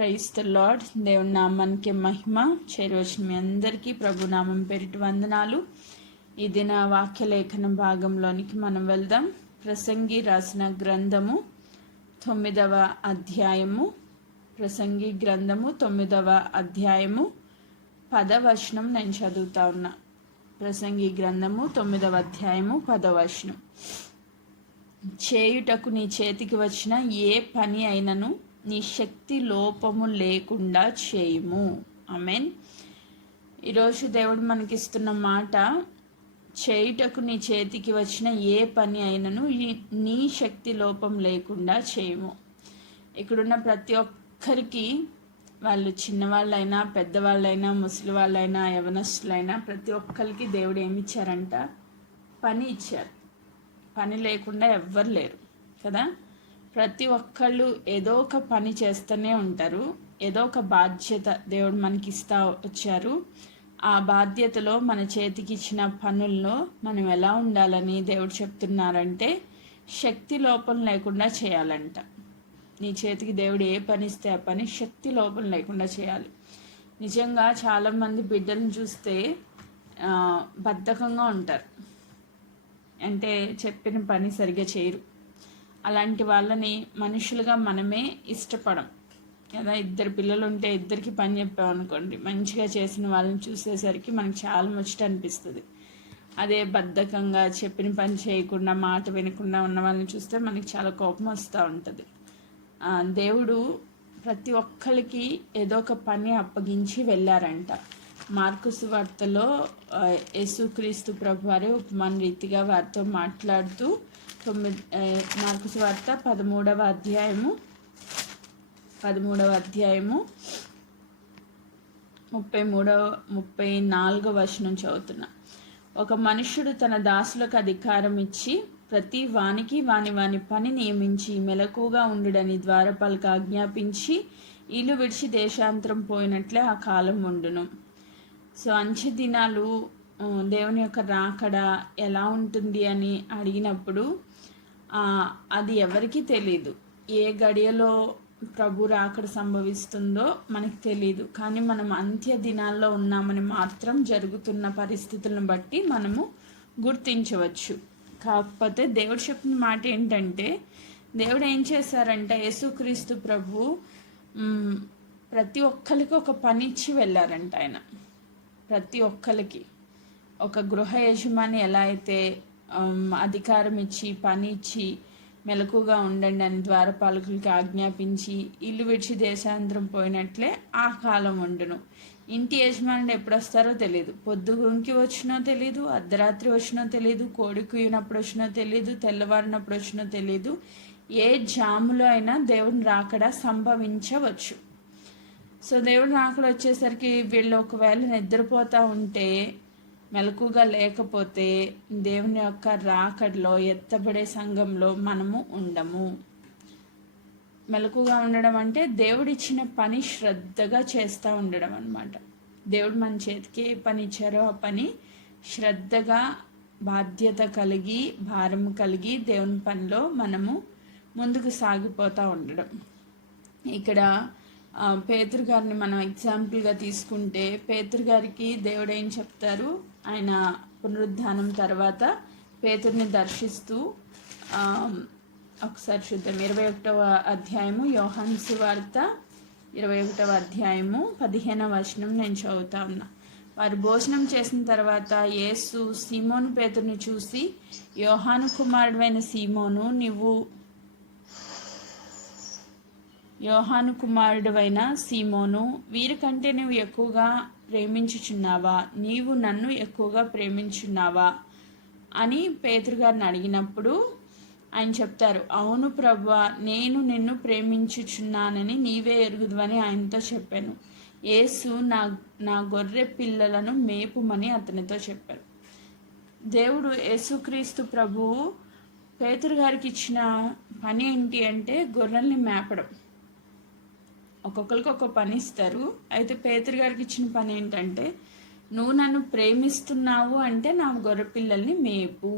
Praise the lord. దేవుని నామానికి మహిమ. చేరవచ్చిన మీ అందరికీ ప్రభు నామం పేరిట వందనాలు. ఈ దిన వాక్యలేఖన భాగంలోనికి మనం వెళ్దాం. ప్రసంగి రాసిన గ్రంథము 9వ అధ్యాయము. ప్రసంగి గ్రంథము 9వ అధ్యాయము 10వ వచనం నేను చదువుతా ఉన్నా. ప్రసంగి గ్రంథము 9వ అధ్యాయము 10వ వచనం. చేయుటకు నీ చేతికి వచ్చిన ఏ పని అయినను నీ శక్తి లోపము లేకుండా చేయుము. ఆమేన్. ఈరోజు దేవుడు మనకిస్తున్న మాట, చేయుటకు నీ చేతికి వచ్చిన ఏ పని అయినను నీ శక్తి లోపం లేకుండా చేయుము. ఇక్కడున్న ప్రతి ఒక్కరికి, వాళ్ళు చిన్నవాళ్ళైనా పెద్దవాళ్ళైనా ముసలి వాళ్ళైనా యవనస్తులైనా, ప్రతి ఒక్కరికి దేవుడు ఏమిచ్చారంట? పని ఇచ్చారు. పని లేకుండా ఎవ్వరు లేరు కదా. ప్రతి ఒక్కళ్ళు ఏదో ఒక పని చేస్తూనే ఉంటారు. ఏదో ఒక బాధ్యత దేవుడు మనకి ఇస్తా వచ్చారు. ఆ బాధ్యతలో మన చేతికి ఇచ్చిన పనుల్లో మనం ఎలా ఉండాలని దేవుడు చెప్తున్నారంటే, శక్తి లోపం లేకుండా చేయాలంట. నీ చేతికి దేవుడు ఏ పని ఇస్తే ఆ పని శక్తి లోపం లేకుండా చేయాలి. నిజంగా చాలామంది బిడ్డలను చూస్తే బద్ధకంగా ఉంటారు. అంటే చెప్పిన పని సరిగ్గా చేయరు. అలాంటి వాళ్ళని మనుషులుగా మనమే ఇష్టపడం కదా. ఇద్దరు పిల్లలు ఉంటే ఇద్దరికి పని చెప్పామనుకోండి, మంచిగా చేసిన వాళ్ళని చూసేసరికి మనకు చాలా ముచ్చట అనిపిస్తుంది. అదే బద్ధకంగా చెప్పిన పని చేయకుండా, మాట వినకుండా ఉన్న వాళ్ళని చూస్తే మనకి చాలా కోపం వస్తూ ఉంటుంది. దేవుడు ప్రతి ఒక్కరికి ఏదో ఒక పని అప్పగించి వెళ్ళారంట. మార్కు సువార్తలో యేసుక్రీస్తు ప్రభు వారి ఉపమాన రీతిగా వారితో మాట్లాడుతూ మార్కు సువార్త 13వ అధ్యాయము 34వ వచనం చదువుతున్నా. ఒక మనుష్యుడు తన దాసులకు అధికారం ఇచ్చి ప్రతి వానికి వాని పని నియమించి మెలకుగా ఉండుడని ద్వారపాలకు ఆజ్ఞాపించి ఇల్లు విడిచి దేశాంతరం పోయినట్లే ఆ కాలం ఉండును. సో అంచె దినాలు, దేవుని యొక్క రాకడ ఎలా ఉంటుంది అని అడిగినప్పుడు అది ఎవరికీ తెలీదు. ఏ గడియలో ప్రభు రాకడ సంభవిస్తుందో మనకు తెలీదు. కానీ మనం అంత్య దినాల్లో ఉన్నామని మాత్రం జరుగుతున్న పరిస్థితులను బట్టి మనము గుర్తించవచ్చు. కాకపోతే దేవుడు చెప్పిన మాట ఏంటంటే, దేవుడు ఏం చేశారంటే, యేసుక్రీస్తు ప్రభు ప్రతి ఒక్కరికి ఒక పని ఇచ్చి వెళ్ళారంట. ఆయన ప్రతి ఒక్కరికి ఒక గృహ యజమాని ఎలా అయితే అధికారం ఇచ్చి పని ఇచ్చి మెలకుగా ఉండండి అని ద్వారపాలకులకి ఆజ్ఞాపించి ఇల్లు విడిచి దేశాంతరం పోయినట్లే ఆ కాలం ఉండును. ఇంటి యజమానుడు ఎప్పుడు వస్తారో తెలియదు. పొద్దుగుంకి వచ్చినో తెలియదు, అర్ధరాత్రి వచ్చినో తెలియదు, కోడి కుయ్యినప్పుడు వచ్చినో తెలియదు, తెల్లవారినప్పుడు వచ్చినో తెలియదు. ఏ జాములో అయినా దేవుని రాకడ సంభవించవచ్చు. సో దేవుడు రాకడ వచ్చేసరికి వీళ్ళు ఒకవేళ నిద్రపోతూ ఉంటే, మెలకుగా లేకపోతే, దేవుని యొక్క రాకడలో ఎత్తబడే సంఘంలో మనము ఉండము. మెలకుగా ఉండడం అంటే దేవుడిచ్చిన పని శ్రద్ధగా చేస్తూ ఉండడం అన్నమాట. దేవుడు మన చేతికి ఏ పని ఇచ్చారో ఆ పని శ్రద్ధగా, బాధ్యత కలిగి, భారం కలిగి దేవుని పనిలో మనము ముందుకు సాగిపోతూ ఉండడం. ఇక్కడ పేతురు గారిని మనం ఎగ్జాంపుల్గా తీసుకుంటే, పేతురు గారికి దేవుడు ఏం చెప్తారు? ఆయన పునరుద్ధానం తర్వాత పేతుర్ని దర్శిస్తూ ఒకసారి చూద్దాం. 21వ అధ్యాయము యోహాను సువార్త 21వ అధ్యాయము 15వ వచనం నేను చదువుతా ఉన్నా. వారు భోజనం చేసిన తర్వాత యేసు సీమోను పేతుర్ని చూసి, యోహాను కుమారుడైన సీమోను, యోహాను కుమారుడైన సీమోను, వీరికంటే నువ్వు ఎక్కువగా ప్రేమించుచున్నావా? నీవు నన్ను ఎక్కువగా ప్రేమించున్నావా అని పేతురు గారిని అడిగినప్పుడు ఆయన చెప్తారు, అవును ప్రభువా, నేను నిన్ను ప్రేమించుచున్నానని నీవే ఎరుగుదువని ఆయనతో చెప్పాను. యేసు నా గొర్రె పిల్లలను మేపుమని అతనితో చెప్పారు. దేవుడు యేసుక్రీస్తు ప్రభువు పేతురు గారికి ఇచ్చిన పని ఏంటి అంటే, గొర్రెల్ని మేపడం. ఒక్కొక్కరికి ఒక్కొక్క పని ఇస్తారు. అయితే పేతురు గారికి ఇచ్చిన పని ఏంటంటే, నువ్వు నన్ను ప్రేమిస్తున్నావు అంటే నా గొర్రె పిల్లల్ని మేపు.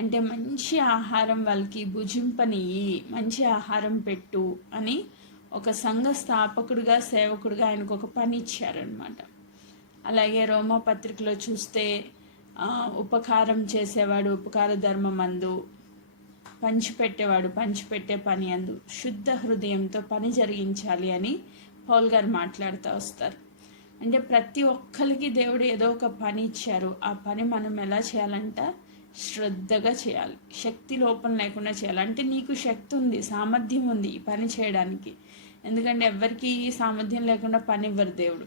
అంటే మంచి ఆహారం వాళ్ళకి భుజింపనియ్యి, మంచి ఆహారం పెట్టు అని ఒక సంఘ స్థాపకుడిగా, సేవకుడిగా ఆయనకు ఒక పని ఇచ్చారనమాట. అలాగే రోమా పత్రికలో చూస్తే ఉపకారం చేసేవాడు ఉపకార ధర్మమందు, పంచిపెట్టే పని అందు శుద్ధ హృదయంతో పని జరిగించాలి అని పౌల్ గారు మాట్లాడుతూ వస్తారు. అంటే ప్రతి ఒక్కరికి దేవుడు ఏదో ఒక పని ఇచ్చారు. ఆ పని మనం ఎలా చేయాలంట? శ్రద్ధగా చేయాలి, శక్తి లోపం లేకుండా చేయాలి. అంటే నీకు శక్తి ఉంది, సామర్థ్యం ఉంది ఈ పని చేయడానికి. ఎందుకంటే ఎవరికి సామర్థ్యం లేకుండా పని ఇవ్వరు దేవుడు.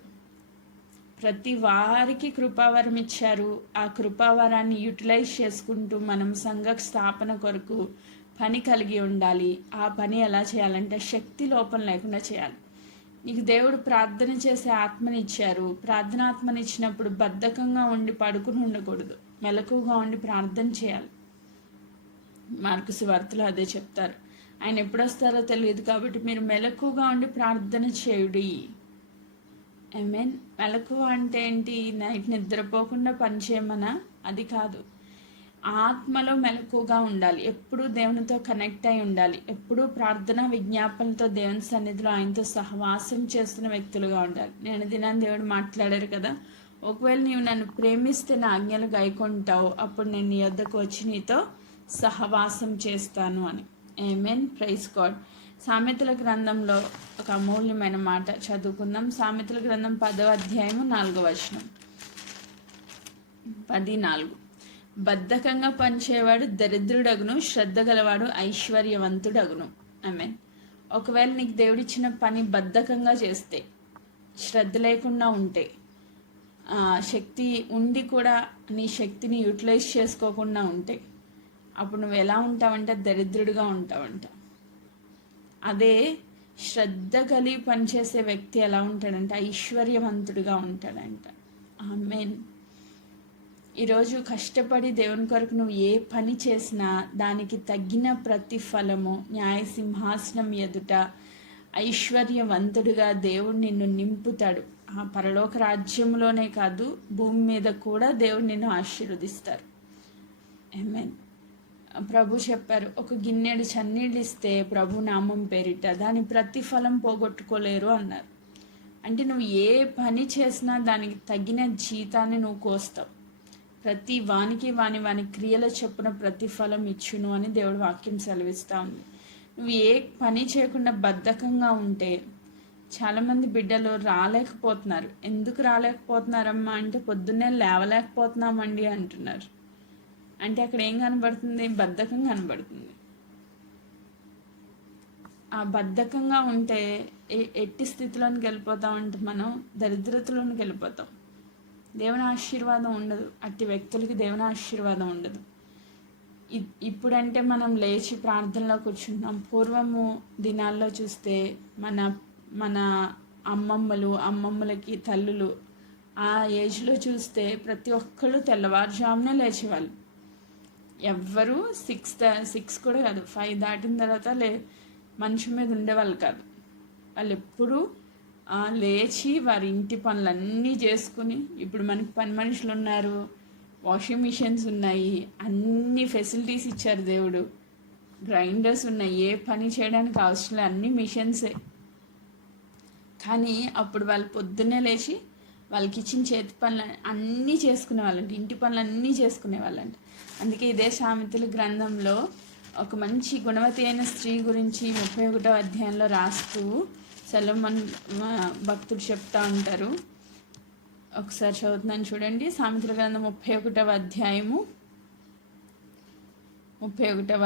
ప్రతి వారికి కృపావరం ఇచ్చారు. ఆ కృపావరాన్ని యూటిలైజ్ చేసుకుంటూ మనం సంఘ స్థాపన కొరకు పని కలిగి ఉండాలి. ఆ పని ఎలా చేయాలంటే శక్తి లోపం లేకుండా చేయాలి. నీకు దేవుడు ప్రార్థన చేసే ఆత్మనిచ్చారు. ప్రార్థన ఆత్మనిచ్చినప్పుడు బద్ధకంగా ఉండి పడుకుని ఉండకూడదు, మెలకుగా ఉండి ప్రార్థన చేయాలి. మార్కు సువార్తలో అదే చెప్తారు. ఆయన ఎప్పుడు వస్తారో తెలియదు కాబట్టి మీరు మెలకుగా ఉండి ప్రార్థన చేయుడి. మీన్ మెలకువ అంటే ఏంటి? నైట్ నిద్రపోకుండా పని చేయమనా? అది కాదు. ఆత్మలో మెలకుగా ఉండాలి, ఎప్పుడూ దేవునితో కనెక్ట్ అయి ఉండాలి, ఎప్పుడూ ప్రార్థన విజ్ఞాపనలతో దేవుని సన్నిధిలో ఆయనతో సహవాసం చేస్తున్న వ్యక్తులుగా ఉండాలి. నేను దినాన్ని దేవుడు మాట్లాడారు కదా, ఒకవేళ నీవు నన్ను ప్రేమిస్తే నా ఆజ్ఞలు గైకొంటావు, అప్పుడు నేను నీ వద్దకు వచ్చి నీతో సహవాసం చేస్తాను అని. ఆమేన్, ప్రైజ్ గాడ్. సామెతల గ్రంథంలో ఒక అమూల్యమైన మాట చదువుకుందాం. సామెతల గ్రంథం 10వ అధ్యాయము 4వ వచనం. 10:4. బద్ధకంగా పనిచేవాడు దరిద్రుడగును, శ్రద్ధ గలవాడు ఐశ్వర్యవంతుడగును. ఆమేన్. ఒకవేళ నీకు దేవుడిచ్చిన పని బద్ధకంగా చేస్తే, శ్రద్ధ లేకుండా ఉంటే, శక్తి ఉండి కూడా నీ శక్తిని యూటిలైజ్ చేసుకోకుండా ఉంటే, అప్పుడు నువ్వు ఎలా ఉంటావంటే దరిద్రుడిగా ఉంటావంట. అదే శ్రద్ధ కలిగి పనిచేసే వ్యక్తి ఎలా ఉంటాడంటే ఐశ్వర్యవంతుడిగా ఉంటాడంట. ఆమేన్. ఈరోజు కష్టపడి దేవుని కొరకు నువ్వు ఏ పని చేసినా దానికి తగిన ప్రతిఫలము న్యాయ సింహాసనం ఎదుట ఐశ్వర్యవంతుడిగా దేవుడు నిన్ను నింపుతాడు. ఆ పరలోక రాజ్యంలోనే కాదు, భూమి మీద కూడా దేవుడు నిన్ను ఆశీర్వదిస్తారు. ఆమేన్. ప్రభు చెప్పారు, ఒక గిన్నెడు చన్నీళ్ళు ఇస్తే ప్రభు నామం పేరిట దాని ప్రతిఫలం పోగొట్టుకోలేరు అన్నారు. అంటే నువ్వు ఏ పని చేసినా దానికి తగిన జీతాన్ని నువ్వు కోస్తావు. ప్రతి వానికి వాని క్రియల చొప్పున ప్రతిఫలం ఇచ్చును అని దేవుడు వాక్యం సెలవిస్తూ ఉంది. నువ్వు ఏ పని చేయకుండా బద్ధకంగా ఉంటే, చాలామంది బిడ్డలు రాలేకపోతున్నారు. ఎందుకు రాలేకపోతున్నారమ్మా అంటే పొద్దున్నే లేవలేకపోతున్నామండి అంటున్నారు. అంటే అక్కడ ఏం కనబడుతుంది? బద్ధకం కనబడుతుంది. ఆ బద్ధకంగా ఉంటే ఎట్టి స్థితిలోనికి వెళ్ళిపోతాం అంటే మనం దరిద్రతలోనికి వెళ్ళిపోతాం. దేవుని ఆశీర్వాదం ఉండదు, అట్టి వ్యక్తులకి దేవుని ఆశీర్వాదం ఉండదు. ఇప్పుడంటే మనం లేచి ప్రార్థనలో కూర్చుంటాం. పూర్వము దినాల్లో చూస్తే మన అమ్మమ్మలకి తల్లులు ఆ ఏజ్లో చూస్తే ప్రతి ఒక్కళ్ళు తెల్లవారుజామునే లేచేవాళ్ళు. ఎవ్వరూ 6 కూడా కాదు, 5 దాటిన తర్వాత మనిషి మీద ఉండేవాళ్ళు కాదు. వాళ్ళు ఎప్పుడూ లేచి వారి ఇంటి పనులన్నీ చేసుకుని, ఇప్పుడు మనకి పని మనుషులు ఉన్నారు, వాషింగ్ మిషన్స్ ఉన్నాయి, అన్ని ఫెసిలిటీస్ ఇచ్చారు దేవుడు, గ్రైండర్స్ ఉన్నాయి, ఏ పని చేయడానికి అవసరం లేదు, అన్ని మిషన్సే. కానీ అప్పుడు వాళ్ళు పొద్దున్నే లేచి వాళ్ళకి ఇచ్చిన చేతి పనులు అన్నీ చేసుకునే వాళ్ళంట, ఇంటి పనులు అన్నీ చేసుకునే వాళ్ళంట. అందుకే ఇదే సామెతల గ్రంథంలో ఒక మంచి గుణవతి అయిన స్త్రీ గురించి 31వ అధ్యాయంలో రాస్తూ సొలొమోన్ భక్తుడు చెప్తా ఉంటారు. ఒకసారి చదువుతున్నాను చూడండి. సామెతల గ్రంథం 31వ అధ్యాయము 13వ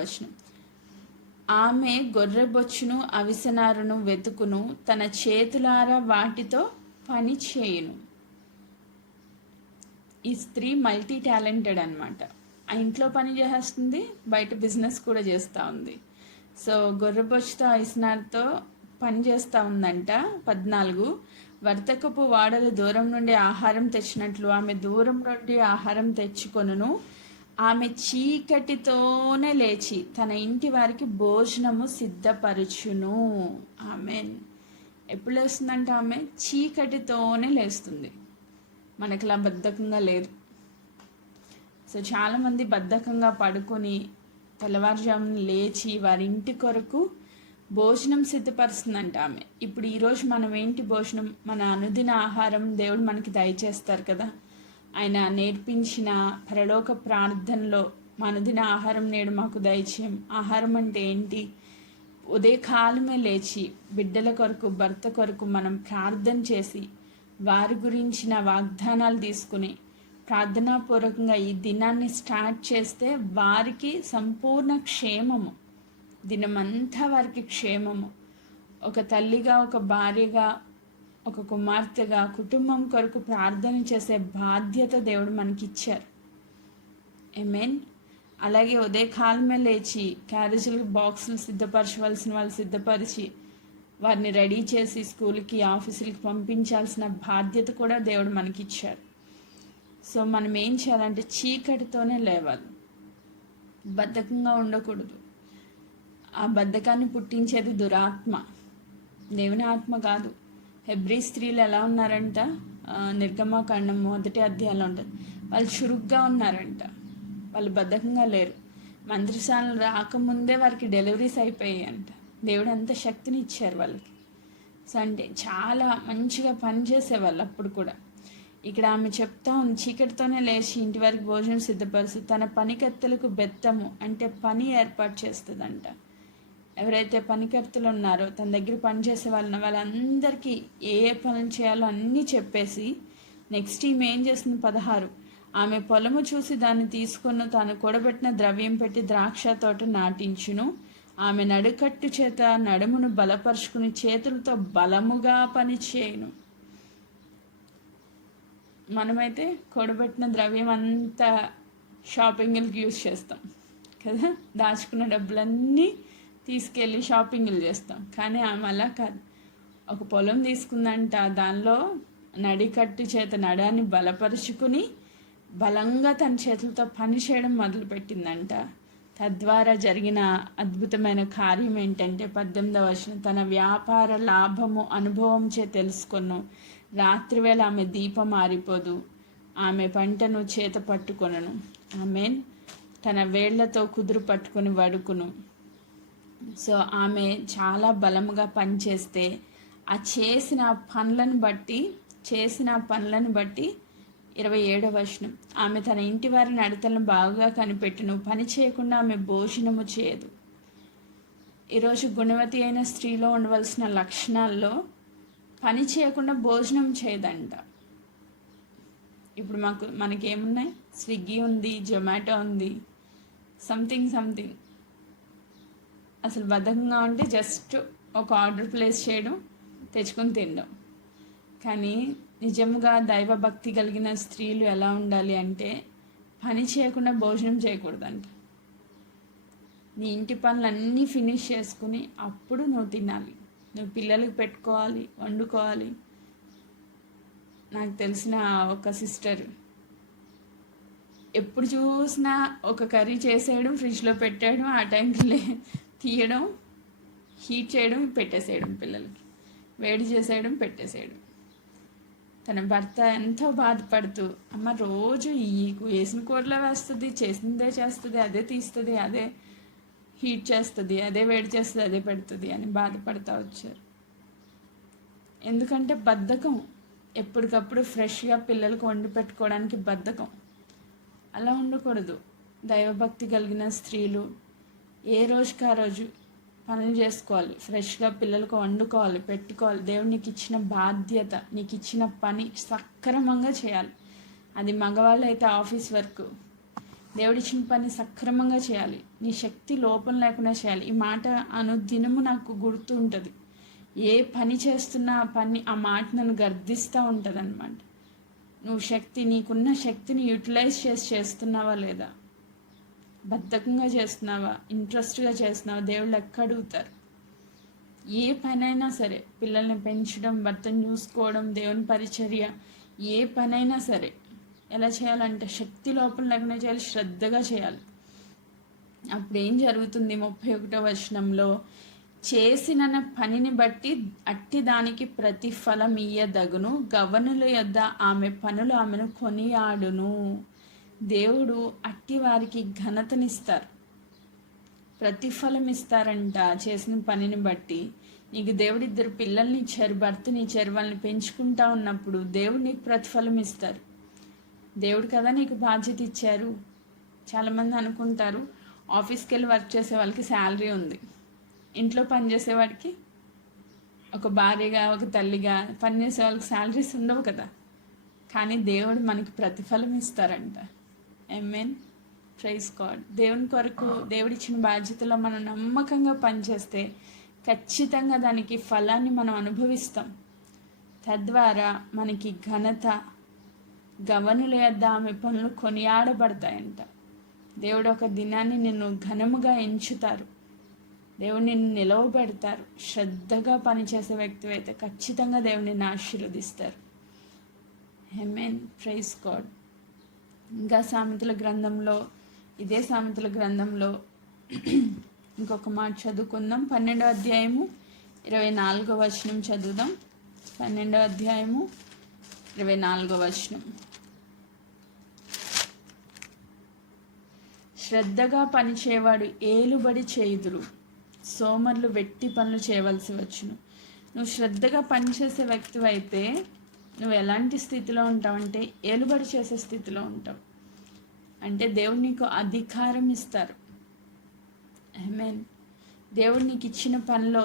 వచనం. ఆమె గొర్రెబొచ్చును అవిసెనారును వెతుకును, తన చేతులారా వాటితో పని చేయును. ఈ స్త్రీ మల్టీ టాలెంటెడ్ అనమాట. ఆ ఇంట్లో పని చేస్తుంది, బయట బిజినెస్ కూడా చేస్తూ ఉంది. సో గొర్రెబొచ్చుతో అవిసెనారుతో పని చేస్తూ ఉందంట. 14. వర్తకపు వాడలు దూరం నుండి ఆహారం తెచ్చినట్లు ఆమె దూరం నుండి ఆహారం తెచ్చుకొనును. ఆమె చీకటితోనే లేచి తన ఇంటి వారికి భోజనము సిద్ధపరచును. ఆమెన్. ఎప్పుడు లేస్తుందంటే ఆమె చీకటితోనే లేస్తుంది. మనకులా బద్ధకంగా లేదు. సో చాలామంది బద్ధకంగా పడుకొని తెల్లవారుజామున లేచి వారి ఇంటి కొరకు భోజనం సిద్ధపరుస్తుందంట ఆమె. ఇప్పుడు ఈరోజు మనం ఏంటి భోజనం? మన అనుదిన ఆహారం దేవుడు మనకి దయచేస్తారు కదా. ఆయన నేర్పించిన పరలోక ప్రార్థనలో మా అనుదిన ఆహారం నేడు మాకు దయచేయం. ఆహారం అంటే ఏంటి? ఉదయకాలమే లేచి బిడ్డల కొరకు, భర్త కొరకు మనం ప్రార్థన చేసి వారి గురించిన వాగ్దానాలు తీసుకుని ప్రార్థనాపూర్వకంగా ఈ దినాన్ని స్టార్ట్ చేస్తే వారికి సంపూర్ణ క్షేమము, దినమంతా వారికి క్షేమము. ఒక తల్లిగా, ఒక భార్యగా, ఒక కుమార్తెగా కుటుంబం కొరకు ప్రార్థన చేసే బాధ్యత దేవుడు మనకిచ్చారు. ఆమేన్. అలాగే ఉదయకాలమే లేచి క్యారేజీలకు బాక్సులు సిద్ధపరచవలసిన వాళ్ళు సిద్ధపరిచి వారిని రెడీ చేసి స్కూల్కి, ఆఫీసులకి పంపించాల్సిన బాధ్యత కూడా దేవుడు మనకిచ్చారు. సో మనం ఏం చేయాలంటే చీకటితోనే లేవాలి, బద్ధకంగా ఉండకూడదు. ఆ బద్ధకాన్ని పుట్టించేది దురాత్మ, దేవుని ఆత్మ కాదు. హెబ్రీ స్త్రీలు ఎలా ఉన్నారంట? నిర్గమకాండం 1వ అధ్యాయంలో ఉంటుంది. వాళ్ళు చురుగ్గా ఉన్నారంట, వాళ్ళు బద్ధకంగా లేరు. మంత్రసాలను రాకముందే వారికి డెలివరీస్ అయిపోయాయి అంట. దేవుడు అంత శక్తిని ఇచ్చారు వాళ్ళకి. సో అంటే చాలా మంచిగా పనిచేసేవాళ్ళు అప్పుడు కూడా. ఇక్కడ ఆమె చెప్తా ఉంది, చీకటితోనే లేచి ఇంటి వారికి భోజనం సిద్ధపరుస్తూ తన పనికత్తెలకు బెత్తము అంటే పని ఏర్పాటు చేస్తుందంట. ఎవరైతే పనికర్తలు ఉన్నారో తన దగ్గర పనిచేసే వాళ్ళందరికీ ఏ పనులు చేయాలో అన్నీ చెప్పేసి నెక్స్ట్ ఈమె ఏం చేస్తుంది? 16, ఆమె పొలము చూసి దాన్ని తీసుకుని తాను కూడబెట్టిన ద్రవ్యం పెట్టి ద్రాక్ష తోట నాటించును. ఆమె నడుకట్టు చేత నడుమును బలపరుచుకుని చేతులతో బలముగా పని చేయను. మనమైతే కూడబెట్టిన ద్రవ్యం అంతా షాపింగ్లకి యూజ్ చేస్తాం కదా, దాచుకున్న డబ్బులన్నీ తీసుకెళ్ళి షాపింగ్లు చేస్తాం. కానీ ఆమె అలా కాదు. ఒక పొలం తీసుకుందంట, దానిలో నడికట్టు చేత నడాన్ని బలపరుచుకుని బలంగా తన చేతులతో పని చేయడం మొదలుపెట్టిందంట. తద్వారా జరిగిన అద్భుతమైన కార్యం ఏంటంటే 18వ వచనం, తన వ్యాపార లాభము అనుభవం చే తెలుసుకొను. రాత్రివేళ ఆమె దీపం ఆరిపోదు, ఆమె పంటను చేత పట్టుకొనను. ఆమెన్. తన వేళ్లతో కుదురు పట్టుకొని వడుకును. సో ఆమె చాలా బలముగా పనిచేస్తే ఆ చేసిన పనులను బట్టి 27వ వచనం, ఆమె తన ఇంటి వారి నడతలను బాగా కనిపెట్టును, పని చేయకుండా ఆమె భోజనము చేయదు. ఈరోజు గుణవతి అయిన స్త్రీలో ఉండవలసిన లక్షణాల్లో పని చేయకుండా భోజనం చేయదంట. ఇప్పుడు మనకేమున్నాయి? స్విగ్గీ ఉంది, జొమాటో ఉంది, సంథింగ్. అసలు బద్ధకంగా ఉంటే జస్ట్ ఒక ఆర్డర్ ప్లేస్ చేయడం, తెచ్చుకొని తినడం. కానీ నిజంగా దైవభక్తి కలిగిన స్త్రీలు ఎలా ఉండాలి అంటే పని చేయకుండా భోజనం చేయకూడదంట. నీ ఇంటి పనులన్నీ ఫినిష్ చేసుకుని అప్పుడు నువ్వు తినాలి. నువ్వు పిల్లలకి పెట్టుకోవాలి, వండుకోవాలి. నాకు తెలిసిన ఒక సిస్టర్ ఎప్పుడు చూసినా ఒక కర్రీ చేసేయడం, ఫ్రిడ్జ్లో పెట్టేయడం, ఆ టైంకి తీయడం, హీట్ చేయడం, పెట్టేసేయడం, పిల్లలకి వేడి చేసేయడం, పెట్టేసేయడం. తన భర్త ఎంతో బాధపడుతూ, అమ్మ రోజు వేసిన కూరలో వేస్తుంది, చేసిందే చేస్తుంది, అదే తీస్తుంది, అదే హీట్ చేస్తుంది, అదే వేడి చేస్తుంది, అదే పెడుతుంది అని బాధపడుతూ వచ్చారు. ఎందుకంటే బద్ధకం. ఎప్పటికప్పుడు ఫ్రెష్గా పిల్లలకు వండి పెట్టుకోవడానికి బద్ధకం. అలా ఉండకూడదు. దైవభక్తి కలిగిన స్త్రీలు ఏ రోజుకి ఆ రోజు పనులు చేసుకోవాలి, ఫ్రెష్గా పిల్లలకు వండుకోవాలి, పెట్టుకోవాలి. దేవుడు నీకు ఇచ్చిన బాధ్యత, నీకు ఇచ్చిన పని సక్రమంగా చేయాలి. అది మగవాళ్ళు అయితే ఆఫీస్ వర్క్, దేవుడిచ్చిన పని సక్రమంగా చేయాలి. నీ శక్తి లోపం లేకుండా చేయాలి. ఈ మాట అనుదినము నాకు గుర్తు ఉంటుంది. ఏ పని చేస్తున్నా ఆ మాట నన్ను గర్దిస్తూ ఉంటుంది అన్నమాట. నువ్వు నీకున్న శక్తిని యూటిలైజ్ చేస్తున్నావా లేదా? బద్ధకంగా చేస్తున్నావా? ఇంట్రెస్ట్గా చేస్తున్నావా? దేవుళ్ళు ఎక్క అడుగుతారు. ఏ పనైనా సరే, పిల్లల్ని పెంచడం, భర్తను చూసుకోవడం, దేవుని పరిచర్య, ఏ పనైనా సరే ఎలా చేయాలంటే శక్తి లోపల లేకుండా చేయాలి, శ్రద్ధగా చేయాలి. అప్పుడు ఏం జరుగుతుంది? 31వ వచనంలో, చేసిన పనిని బట్టి అట్టి దానికి ప్రతిఫలం ఇయ్యదగును, గవనుల యొద్ద ఆమె పనులు ఆమెను కొనియాడును. దేవుడు అట్టి వారికి ఘనతనిస్తారు. ప్రతిఫలం ఇస్తారంట చేసిన పనిని బట్టి. నీకు దేవుడు 2 పిల్లల్ని ఇచ్చారు, భర్తని ఇచ్చారు, వాళ్ళని పెంచుకుంటా ఉన్నప్పుడు దేవుడు నీకు ప్రతిఫలం ఇస్తారు. దేవుడు కదా నీకు బాధ్యత ఇచ్చారు. చాలామంది అనుకుంటారు ఆఫీస్కి వెళ్ళి వర్క్ చేసే వాళ్ళకి శాలరీ ఉంది, ఇంట్లో పనిచేసేవాడికి ఒక భార్యగా ఒక తల్లిగా పనిచేసే వాళ్ళకి శాలరీస్ ఉండవు కదా. కానీ దేవుడు మనకి ప్రతిఫలం ఇస్తారంట. ఆమేన్, ప్రైజ్ గాడ్. దేవుని కొరకు దేవుడిచ్చిన బాధ్యతలో మనం నమ్మకంగా పనిచేస్తే ఖచ్చితంగా దానికి ఫలాన్ని మనం అనుభవిస్తాం. తద్వారా మనకి ఘనత, గవనుల యొద్ద ఆమె పనులు కొనియాడబడతాయంట. దేవుడు ఒక దినాన్ని నిన్ను ఘనముగా ఎంచుతారు, దేవుడు నిన్ను నిలవబెడతారు. శ్రద్ధగా పనిచేసే వ్యక్తి అయితే ఖచ్చితంగా దేవుడు నిన్ను ఆశీర్వదిస్తారు. ఆమేన్, ప్రైజ్ గాడ్. ఇంకా సామెతల గ్రంథంలో, ఇదే సామెతల గ్రంథంలో ఇంకొక మాట చదువుకుందాం. 12వ అధ్యాయము 24వ వచనం చదువుదాం. 12వ అధ్యాయము 24వ వచనం. శ్రద్ధగా పనిచేవాడు ఏలుబడి చేయుదురు, సోమరులు వెట్టి పనులు చేయవలసి వచ్చును. నువ్వు శ్రద్ధగా పనిచేసే వ్యక్తివి అయితే నువ్వు ఎలాంటి స్థితిలో ఉంటావంటే ఏలుబడి చేసే స్థితిలో ఉంటావు. అంటే దేవుడు నీకు అధికారం ఇస్తారు. ఆమేన్. దేవుడు నీకు ఇచ్చిన పనిలో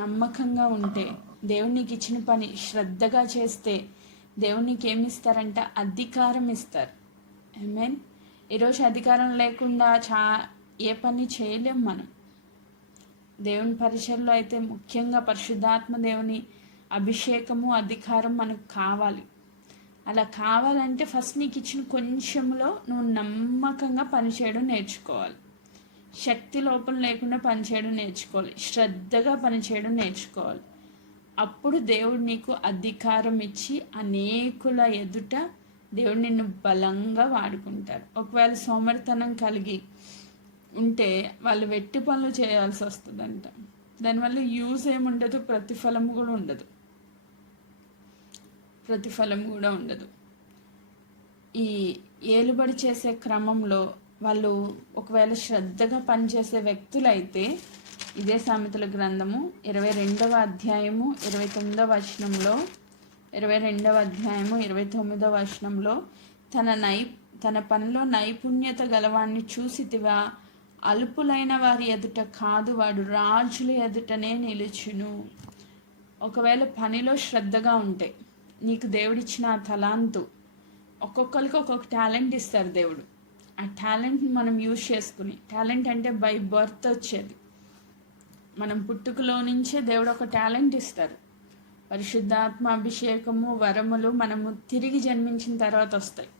నమ్మకంగా ఉంటే, దేవుడు నీకు ఇచ్చిన పని శ్రద్ధగా చేస్తే దేవుడు నీకు ఏమి ఇస్తారంట? అధికారం ఇస్తారు. ఆమేన్. ఈరోజు అధికారం లేకుండా ఏ పని చేయలేం మనం. దేవుని పరిచయంలో అయితే ముఖ్యంగా పరిశుద్ధాత్మ దేవుని అభిషేకము, అధికారం మనకు కావాలి. అలా కావాలంటే ఫస్ట్ నీకు ఇచ్చిన కొంచెంలో నువ్వు నమ్మకంగా పనిచేయడం నేర్చుకోవాలి. శక్తి లోపం లేకుండా పనిచేయడం నేర్చుకోవాలి, శ్రద్ధగా పనిచేయడం నేర్చుకోవాలి. అప్పుడు దేవుడు నీకు అధికారం ఇచ్చి అనేకుల ఎదుట దేవుడు నిన్ను బలంగా వాడుకుంటారు. ఒకవేళ సోమరితనం కలిగి ఉంటే వాళ్ళు వెట్టి పనులు చేయాల్సి వస్తుందంట. దానివల్ల యూజ్ ఏముండదు, ప్రతిఫలం కూడా ఉండదు. ఈ ఏలుబడి చేసే క్రమంలో వాళ్ళు ఒకవేళ శ్రద్ధగా పనిచేసే వ్యక్తులైతే, ఇదే సామెతల గ్రంథము 22వ అధ్యాయము 29వ వచనంలో, 22వ అధ్యాయము 29వ వచనంలో, తన పనిలో నైపుణ్యత గలవాన్ని చూసితివా, అల్పులైన వారి ఎదుట కాదు, వాడు రాజుల ఎదుటనే నిలుచును. ఒకవేళ పనిలో శ్రద్ధగా ఉంటే, నీకు దేవుడిచ్చిన ఆ తలాంతు, ఒక్కొక్కరికి ఒక్కొక్క టాలెంట్ ఇస్తారు దేవుడు. ఆ టాలెంట్ని మనం యూజ్ చేసుకుని, టాలెంట్ అంటే బై బర్త్ వచ్చేది, మనం పుట్టుకలో నుంచే దేవుడు ఒక టాలెంట్ ఇస్తారు. పరిశుద్ధాత్మ అభిషేకము, వరములు మనము తిరిగి జన్మించిన తర్వాత వస్తాయి.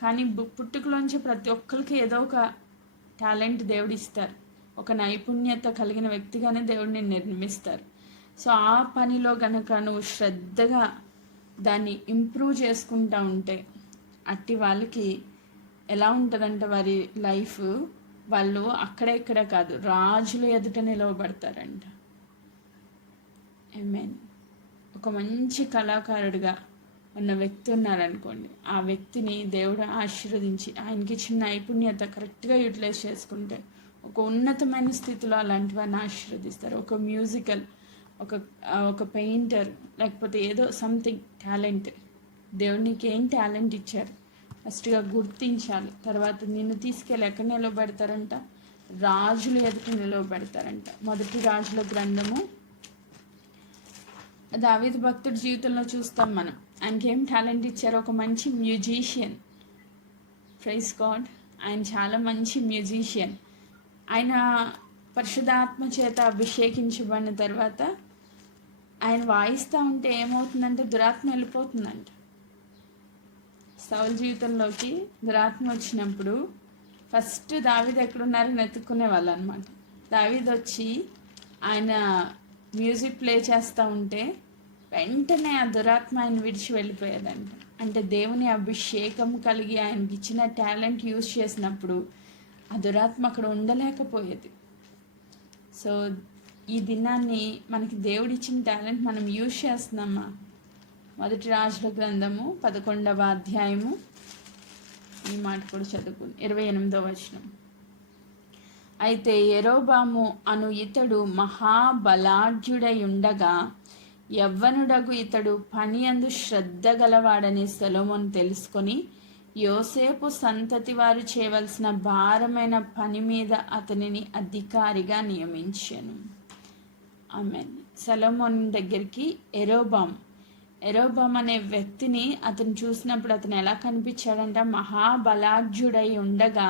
కానీ పుట్టుకలోంచి ప్రతి ఒక్కరికి ఏదో ఒక టాలెంట్ దేవుడు ఇస్తారు. ఒక నైపుణ్యత కలిగిన వ్యక్తిగానే దేవుడిని నిర్మిస్తారు. సో ఆ పనిలో గనక నువ్వు శ్రద్ధగా దాన్ని ఇంప్రూవ్ చేసుకుంటూ ఉంటే, అట్టి వాళ్ళకి ఎలా ఉంటుందంటే వారి లైఫ్, వాళ్ళు అక్కడ ఇక్కడ కాదు, రాజుల ఎదుట నిలవబడతారంట. ఆమేన్. ఒక మంచి కళాకారుడిగా ఉన్న వ్యక్తి ఉన్నారనుకోండి, ఆ వ్యక్తిని దేవుడు ఆశీర్వదించి ఆయనకి ఇచ్చిన నైపుణ్యత కరెక్ట్గా యూటిలైజ్ చేసుకుంటే ఒక ఉన్నతమైన స్థితిలో అలాంటి వారిని ఆశీర్వదిస్తారు. ఒక మ్యూజికల్, ఒక పెయింటర్, లేకపోతే ఏదో సంథింగ్ టాలెంట్, దేవుడు నీకు ఏం టాలెంట్ ఇచ్చారు ఫస్ట్గా గుర్తించాలి. తర్వాత నిన్ను తీసుకెళ్ళి ఎక్కడ నిలవబెడతారంట? రాజుల ఎదుట నిలవబెడతారంట. 1 రాజుల గ్రంథము, దావీదు భక్తుడి జీవితంలో చూస్తాం మనం. ఆయనకి ఏం టాలెంట్ ఇచ్చారు? ఒక మంచి మ్యూజిషియన్. Praise God. ఆయన చాలా మంచి మ్యూజిషియన్. ఆయన పరిశుద్ధాత్మ చేత అభిషేకించబడిన తర్వాత ఆయన వాయిస్తూ ఉంటే ఏమవుతుందంటే దురాత్మ వెళ్ళిపోతుందంట. సౌలు జీవితంలోకి దురాత్మ వచ్చినప్పుడు ఫస్ట్ దావీదు ఎక్కడున్నారని వెతుక్కునే వాళ్ళు అనమాట. దావీదు వచ్చి ఆయన మ్యూజిక్ ప్లే చేస్తూ ఉంటే వెంటనే ఆ దురాత్మ ఆయన విడిచి వెళ్ళిపోయేదంట. అంటే దేవుని అభిషేకం కలిగి ఆయనకి ఇచ్చిన టాలెంట్ యూజ్ చేసినప్పుడు ఆ దురాత్మ అక్కడ ఉండలేకపోయేది. సో ఈ దినాన్ని మనకి దేవుడిచ్చిన టాలెంట్ మనం యూజ్ చేస్తున్నామా? 1 రాజుల గ్రంథము 11వ అధ్యాయము, ఈ మాట కూడా చదువుకుంది, 28వ వచనం. అయితే యరొబాము అను ఇతడు మహాబలాఢ్యుడై ఉండగా యవ్వనుడగు ఇతడు పని అందు శ్రద్ధ గలవాడని సొలొమోను తెలుసుకొని యోసేపు సంతతి వారు చేయవలసిన భారమైన పని మీద అతనిని అధికారిగా నియమించాను. ఆమేన్. సొలొమోను దగ్గరికి యరొబాము అనే వ్యక్తిని అతను చూసినప్పుడు అతను ఎలా కనిపించాడంట? మహాబలాఢ్యుడై ఉండగా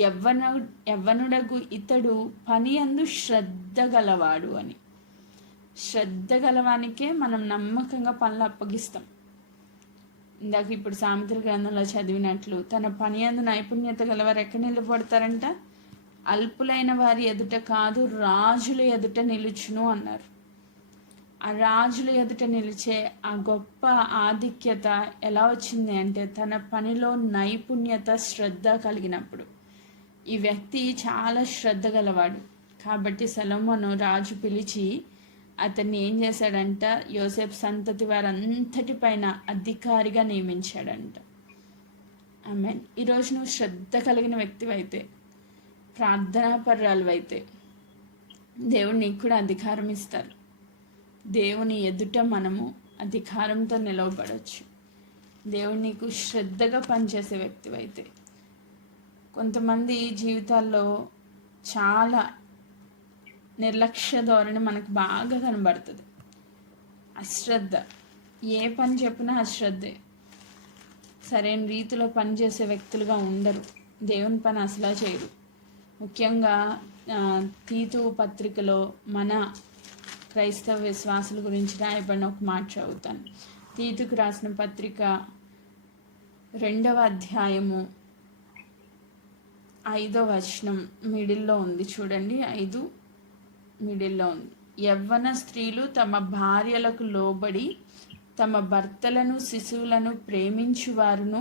యవ్వనుడగు ఇతడు పని అందు శ్రద్ధ గలవాడు అని. శ్రద్ధ గలవానికే మనం నమ్మకంగా పనులు అప్పగిస్తాం. ఇందాక ఇప్పుడు సామెతల గ్రంథంలో చదివినట్లు తన పని అందు నైపుణ్యత గలవారు ఎక్కడ నిలబడతారంట? అల్పులైన వారి ఎదుట కాదు, రాజుల ఎదుట నిలుచును అన్నారు. ఆ రాజుల ఎదుట నిలిచే ఆ గొప్ప ఆధిక్యత ఎలా వచ్చింది అంటే తన పనిలో నైపుణ్యత, శ్రద్ధ కలిగినప్పుడు. ఈ వ్యక్తి చాలా శ్రద్ధ గలవాడు కాబట్టి సొలొమోను రాజు పిలిచి అతన్ని ఏం చేశాడంట? యోసేపు సంతతి వారంతటి పైన అధికారిగా నియమించాడంట. ఆమేన్. ఈరోజు నువ్వు శ్రద్ధ కలిగిన వ్యక్తివైతే, ప్రార్థనాపరురాలువైతే దేవుడు నీకు కూడా అధికారం ఇస్తారు. దేవుని ఎదుట మనము అధికారంతో నిలవబడవచ్చు. దేవుడు నీకు శ్రద్ధగా పనిచేసే వ్యక్తివైతే. కొంతమంది జీవితాల్లో చాలా నిర్లక్ష్య ధోరణి మనకు బాగా కనబడుతుంది. అశ్రద్ధ, ఏ పని చెప్పినా అశ్రద్ధే. సరైన రీతిలో పనిచేసే వ్యక్తులుగా ఉండరు. దేవుని పని అసలు చేయరు. ముఖ్యంగా తీతు పత్రికలో మన క్రైస్తవ విశ్వాసుల గురించి రాయబడిన ఒక మాట చదువుతాను. తీతుకు రాసిన పత్రిక 2వ అధ్యాయము 5వ వచనం మిడిల్లో ఉంది చూడండి. 5 మిడిల్లో ఉంది. యవ్వన స్త్రీలు తమ భార్యలకు లోబడి తమ భర్తలను శిశువులను ప్రేమించువారును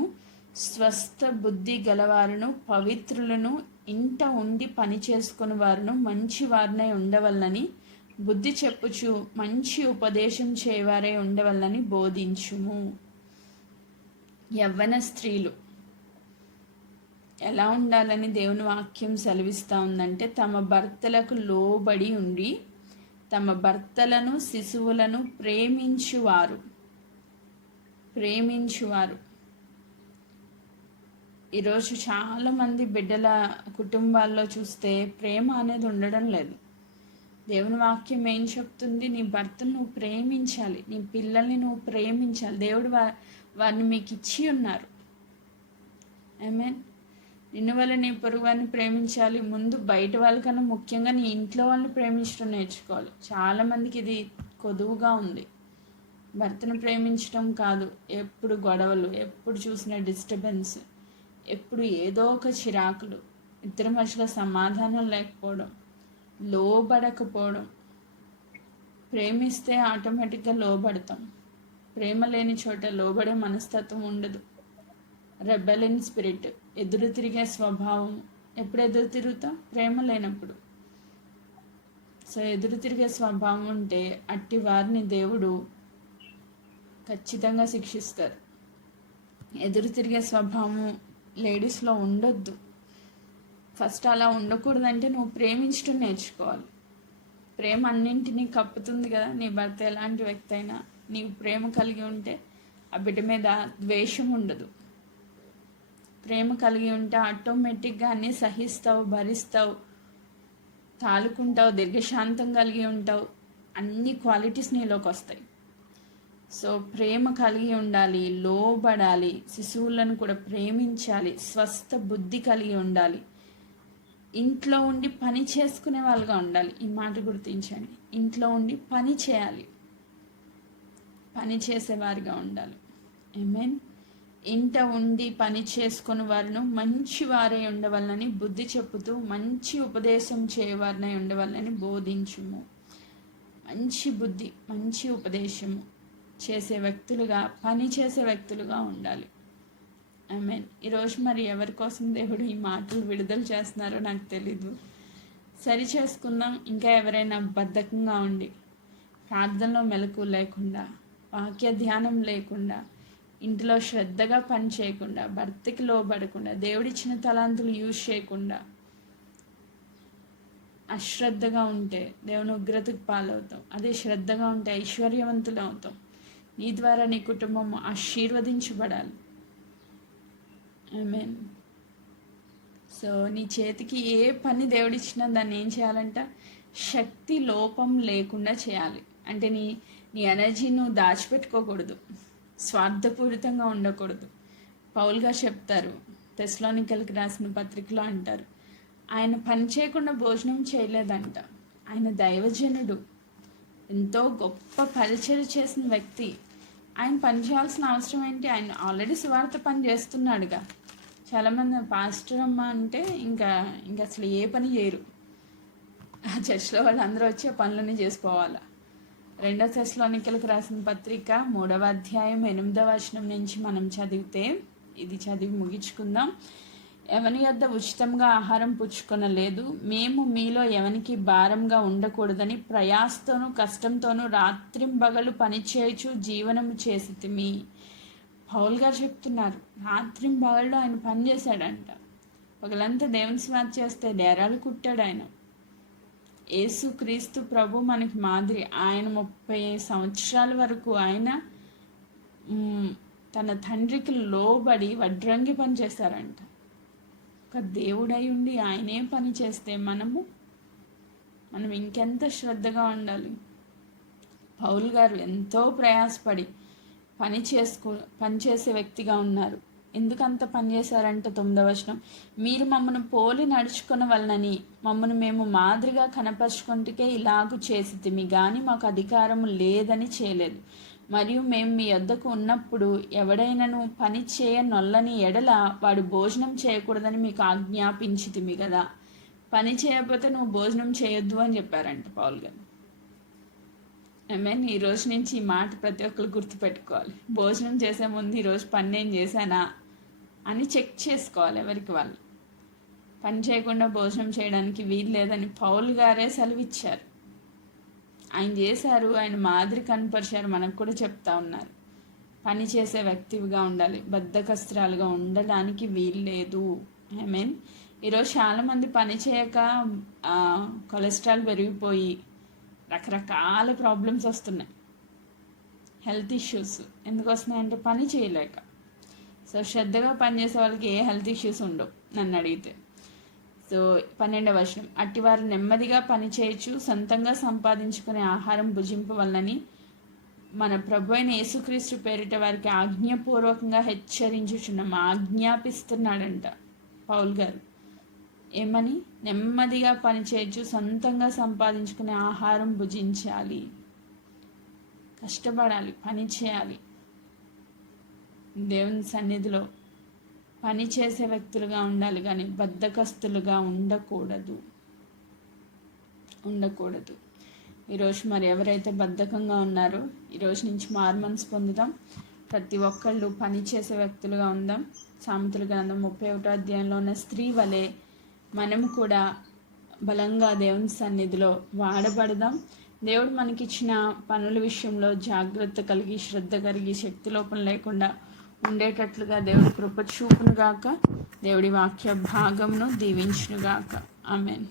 స్వస్థ బుద్ధి గలవారును పవిత్రులను ఇంట ఉండి పని చేసుకుని వారును మంచి వారినై ఉండవలనని బుద్ధి చెప్పుచు మంచి ఉపదేశం చేయవారే ఉండవలనని బోధించుము. యవ్వన స్త్రీలు ఎలా ఉండాలని దేవుని వాక్యం సెలవిస్తూ ఉందంటే తమ భర్తలకు లోబడి ఉండి తమ భర్తలను శిశువులను ప్రేమించువారు. ఈరోజు చాలామంది బిడ్డల కుటుంబాల్లో చూస్తే ప్రేమ అనేది ఉండడం లేదు. దేవుని వాక్యం ఏం చెప్తుంది? నీ భర్తను నువ్వు ప్రేమించాలి, నీ పిల్లల్ని నువ్వు ప్రేమించాలి. దేవుడు వారిని మీకు ఇచ్చి ఉన్నారు. ఆమేన్. నిన్ను వల్ల నీ పొరుగు వారిని ప్రేమించాలి. ముందు బయట వాళ్ళకన్నా ముఖ్యంగా నీ ఇంట్లో వాళ్ళని ప్రేమించడం నేర్చుకోవాలి. చాలామందికి ఇది కొదువుగా ఉంది. భర్తను ప్రేమించడం కాదు, ఎప్పుడు గొడవలు, ఎప్పుడు చూసిన డిస్టర్బెన్స్, ఎప్పుడు ఏదో ఒక చిరాకులు, ఇద్దరి మధ్యలో సమాధానం లేకపోవడం, లోబడకపోవడం. ప్రేమిస్తే ఆటోమేటిక్గా లోబడతాం. ప్రేమ లేని చోట లోబడే మనస్తత్వం ఉండదు. రెబెలియన్ స్పిరిట్, ఎదురు తిరిగే స్వభావం. ఎప్పుడు ఎదురు తిరుగుతాం? ప్రేమ లేనప్పుడు. సో ఎదురు తిరిగే స్వభావం ఉంటే అట్టి వారిని దేవుడు ఖచ్చితంగా శిక్షిస్తారు. ఎదురు తిరిగే స్వభావం లేడీస్లో ఉండొద్దు. ఫస్ట్ అలా ఉండకూడదంటే నువ్వు ప్రేమించడం నేర్చుకోవాలి. ప్రేమ అన్నింటినీ కప్పుతుంది కదా. నీ భర్త ఎలాంటి వ్యక్తి అయినా నీవు ప్రేమ కలిగి ఉంటే ఆ బిడ్డ మీద ద్వేషం ఉండదు. ప్రేమ కలిగి ఉంటే ఆటోమేటిక్గా అన్నీ సహిస్తావు, భరిస్తావు, తాలుకుంటావు, దీర్ఘశాంతం కలిగి ఉంటావు. అన్ని క్వాలిటీస్ నీలోకి వస్తాయి. సో ప్రేమ కలిగి ఉండాలి, లోబడాలి, శిశువులను కూడా ప్రేమించాలి, స్వస్థ బుద్ధి కలిగి ఉండాలి, ఇంట్లో ఉండి పని చేసుకునే వాళ్ళుగా ఉండాలి. ఈ మాట గుర్తించండి. ఇంట్లో ఉండి పని చేయాలి, పని చేసేవారిగా ఉండాలి. ఆమేన్. ఇంట ఉండి పని చేసుకుని వారిను మంచి వారై ఉండవలనని బుద్ధి చెప్పుతూ మంచి ఉపదేశం చేయవారినై ఉండవలనని బోధించుము. మంచి బుద్ధి, మంచి ఉపదేశము చేసే వ్యక్తులుగా, పని చేసే వ్యక్తులుగా ఉండాలి. ఆమేన్. ఈరోజు మరి ఎవరి కోసం దేవుడు ఈ మాటలు విడుదల చేస్తున్నారో నాకు తెలీదు. సరి చేసుకుందాం. ఇంకా ఎవరైనా బద్ధకంగా ఉండి ప్రార్థనలో మెలకు లేకుండా, వాక్య ధ్యానం లేకుండా, ఇంట్లో శ్రద్ధగా పని చేయకుండా, భర్తకి లోబడకుండా, దేవుడిచ్చిన తలాంతులు యూజ్ చేయకుండా అశ్రద్ధగా ఉంటే దేవుని ఉగ్రతకు పాలవుతాం. అదే శ్రద్ధగా ఉంటే ఐశ్వర్యవంతులు అవుతాం. నీ ద్వారా నీ కుటుంబం ఆశీర్వదించబడాలి. ఆమేన్. సో నీ చేతికి ఏ పని దేవుడిచ్చినా దాన్ని ఏం చేయాలంట, శక్తి లోపం లేకుండా చేయాలి. అంటే నీ నీ ఎనర్జీ నువ్వు దాచిపెట్టుకోకూడదు, స్వార్థపూరితంగా ఉండకూడదు. పౌలు గారు చెప్తారు, తెస్సలోనికైలకు రాసిన పత్రికలో అంటారు, ఆయన పని చేయకుండా భోజనం చేయలేదంట. ఆయన దైవజనుడు, ఎంతో గొప్ప పరిచయం చేసిన వ్యక్తి. ఆయన పని చేయాల్సిన అవసరం ఏంటి? ఆయన ఆల్రెడీ సువార్త పని చేస్తున్నాడుగా. చాలామంది పాస్టర్ అమ్మ అంటే ఇంకా అసలు ఏ పని చేయరు. ఆ చర్చ్లో వాళ్ళందరూ వచ్చి ఆ పనులన్నీ చేసుకోవాలా. 2 తెస్సలోనికైలకు రాసిన పత్రిక 3వ అధ్యాయం 8వ వచనం నుంచి మనం చదివితే, ఇది చదివి ముగించుకుందాం. ఎవని యొద్ద ఉచితంగా ఆహారం పుచ్చుకొనలేదు, మేము మీలో ఎవనికి భారంగా ఉండకూడదని ప్రయాసతోనూ కష్టంతోనూ రాత్రింబగళ్ళు పనిచేయచు జీవనము చేసితిమి. పౌలు గారు చెప్తున్నారు, రాత్రింబగళ్ళు ఆయన పని చేశాడంట. పగలంతా దేవుని స్వార్థ చేస్తే డేరాలు కుట్టాడు ఆయన. యేసు క్రీస్తు ప్రభు మనకి మాదిరి. ఆయన 30 సంవత్సరాల వరకు ఆయన తన తండ్రికి లోబడి వడ్రంగి పని చేశారంట. ఒక దేవుడై ఉండి ఆయనే పని చేస్తే మనం ఇంకెంత శ్రద్ధగా ఉండాలి. పౌలు గారు ఎంతో ప్రయాసపడి పనిచేసే వ్యక్తిగా ఉన్నారు. ఎందుకంత పనిచేశారంటే 9వ వచనం, మీరు మమ్మను పోలి నడుచుకున్న వలనని మమ్మను మేము మాదిరిగా కనపరుచుకుంటే ఇలాగూ చేసితిమి గాని మాకు అధికారము లేదని చేయలేదు. మరియు మేము మీ యొద్దకు ఉన్నప్పుడు ఎవడైనాను పని చేయనొల్లని ఎడల వాడు భోజనం చేయకూడదని మీకు ఆజ్ఞాపించితిమి కదా. పని చేయకపోతే నువ్వు భోజనం చేయొద్దు అని చెప్పారంట పౌలు గారు. ఆమేన్. ఈ రోజు నుంచి ఈ మాట ప్రతి ఒక్కరు గుర్తుపెట్టుకోవాలి. భోజనం చేసే ముందు ఈరోజు పని నేను చేశానా అని చెక్ చేసుకోవాలి. ఎవరికి వాళ్ళు పని చేయకుండా భోజనం చేయడానికి వీలు లేదని పౌలు గారే సెలవిచ్చారు. ఆయన చేశారు, ఆయన మాదిరి కనపరిచారు, మనకు కూడా చెప్తా ఉన్నారు. పని చేసే వ్యక్తిగా ఉండాలి, బద్ధకస్త్రాలుగా ఉండడానికి వీలు లేదు. ఆమేన్. ఈరోజు చాలామంది పని చేయక కొలెస్ట్రాల్ పెరిగిపోయి రకరకాల ప్రాబ్లమ్స్ వస్తున్నాయి. హెల్త్ ఇష్యూస్ ఎందుకు వస్తున్నాయంటే పని చేయలేక. సో శ్రద్ధగా పనిచేసే వాళ్ళకి ఏ హెల్త్ ఇష్యూస్ ఉండవు నన్ను అడిగితే. సో 12వ వచనం, అట్టివారు నెమ్మదిగా పని చేయొచ్చు, సొంతంగా సంపాదించుకునే ఆహారం భుజింపవలనని మన ప్రభు అయిన యేసుక్రీస్తు పేరిట వారికి ఆజ్ఞాపూర్వకంగా హెచ్చరించుచున్నాం. ఆజ్ఞాపిస్తున్నాడంట పౌలు గారు. ఏమని? నెమ్మదిగా పని చేయొచ్చు, సొంతంగా సంపాదించుకునే ఆహారం భుజించాలి, కష్టపడాలి, పని చేయాలి. దేవుని సన్నిధిలో పని చేసే వ్యక్తులుగా ఉండాలి కానీ బద్ధకస్తులుగా ఉండకూడదు. ఈరోజు మరి ఎవరైతే బద్ధకంగా ఉన్నారో ఈరోజు నుంచి మార్మన్స్ పొందుదాం. ప్రతి ఒక్కళ్ళు పని చేసే వ్యక్తులుగా ఉందాం. సామెతల గ్రంథం 31వ అధ్యాయంలో ఉన్న స్త్రీ వలె మనము కూడా బలంగా దేవుని సన్నిధిలో వాడబడదాం. దేవుడు మనకిచ్చిన పనుల విషయంలో జాగ్రత్త కలిగి, శ్రద్ధ కలిగి, శక్తి లోపం లేకుండా ఉండేటట్లుగా దేవుడి కృప చూపునుగాక. దేవుడి వాక్య భాగమును దీవించునుగాక. ఆమేన్.